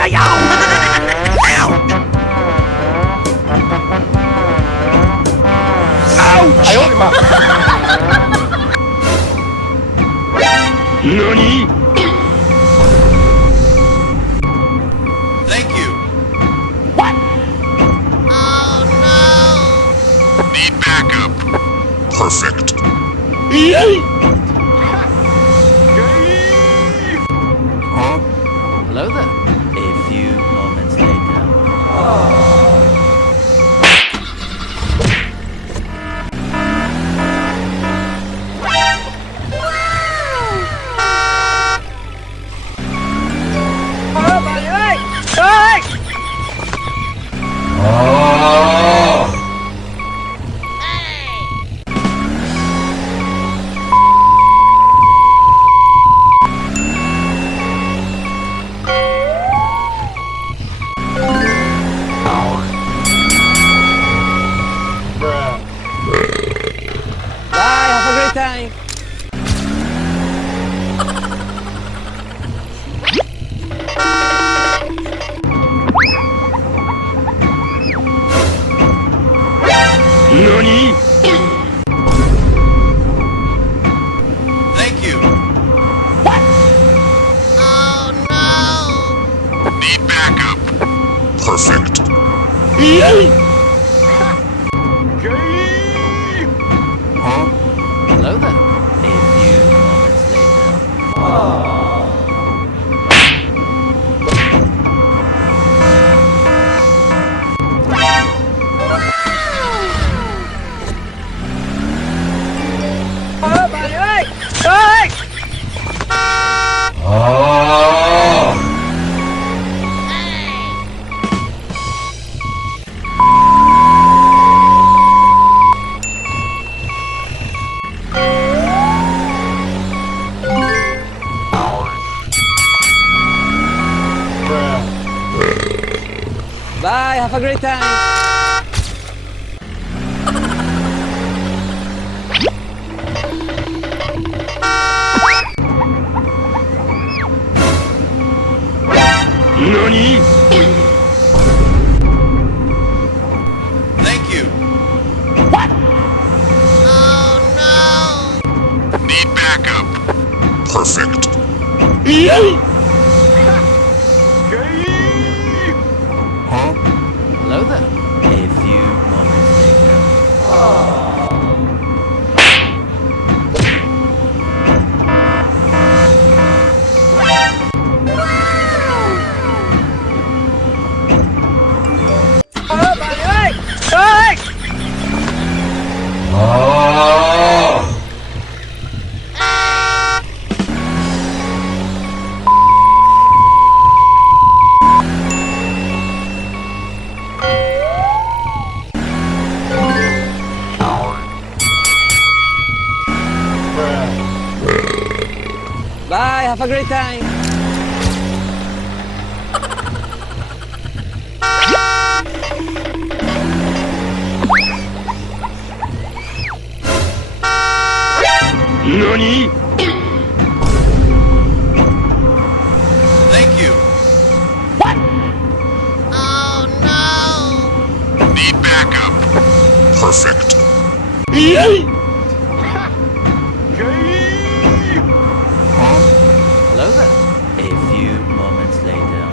哎呦我的妈！何 Thank you. Need backup. Perfect. Hello there. A few moments later. Bà ơi! Ơi! Bye, have a great time. NANI? Thank you. Need backup. Perfect. Hello there. A few moments later. Bà ơi! Ơi! Bye, have a great time. NANI? Thank you. Need backup. Perfect. Hello there. A few moments later. Bà ơi! Ơi! Bye, have a great time. NANI? Thank you. Need backup. Perfect. Hello there. A few moments later.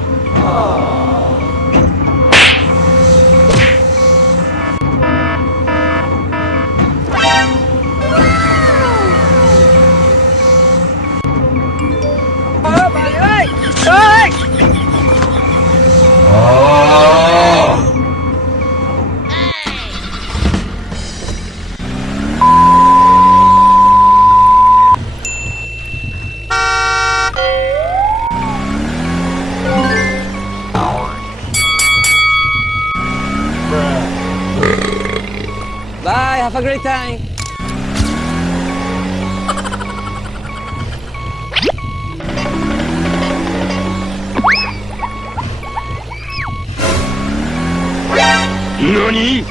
Bà ơi! Ơi! Bye, have a great time. NANI?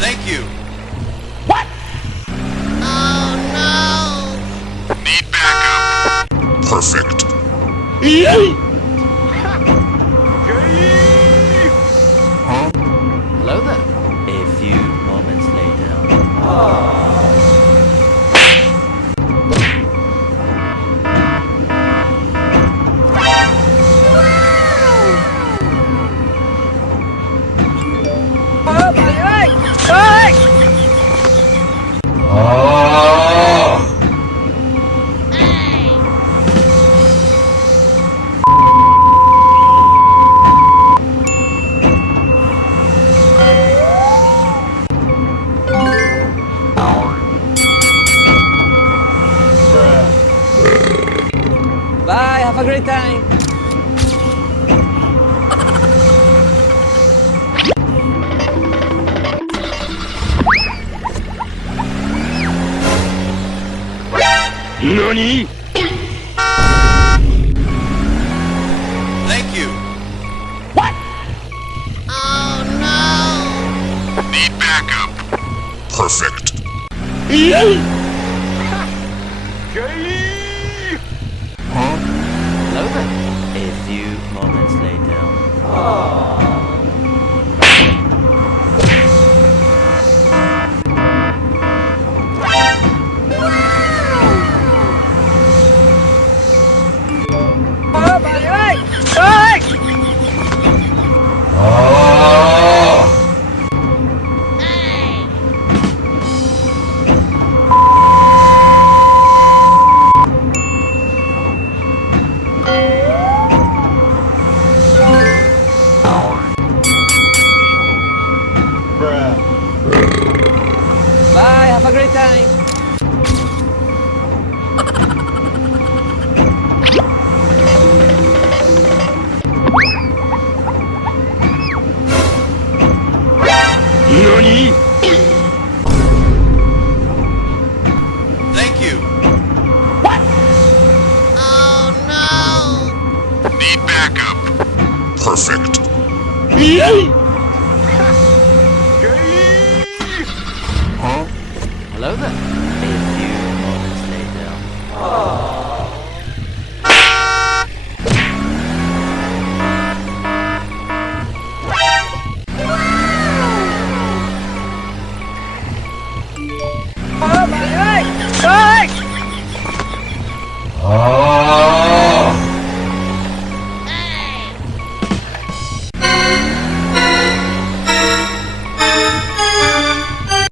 Thank you. Need backup. Perfect. Hello there. A few moments later. Bà ơi! Ơi! Bye, have a great time. Thank you. Oh no! Need backup. Perfect. Hello there. A few moments later. Bà ơi! Ơi! Hey! Bye, have a great time. Thank you. Oh no! Need backup. Perfect. Hello there.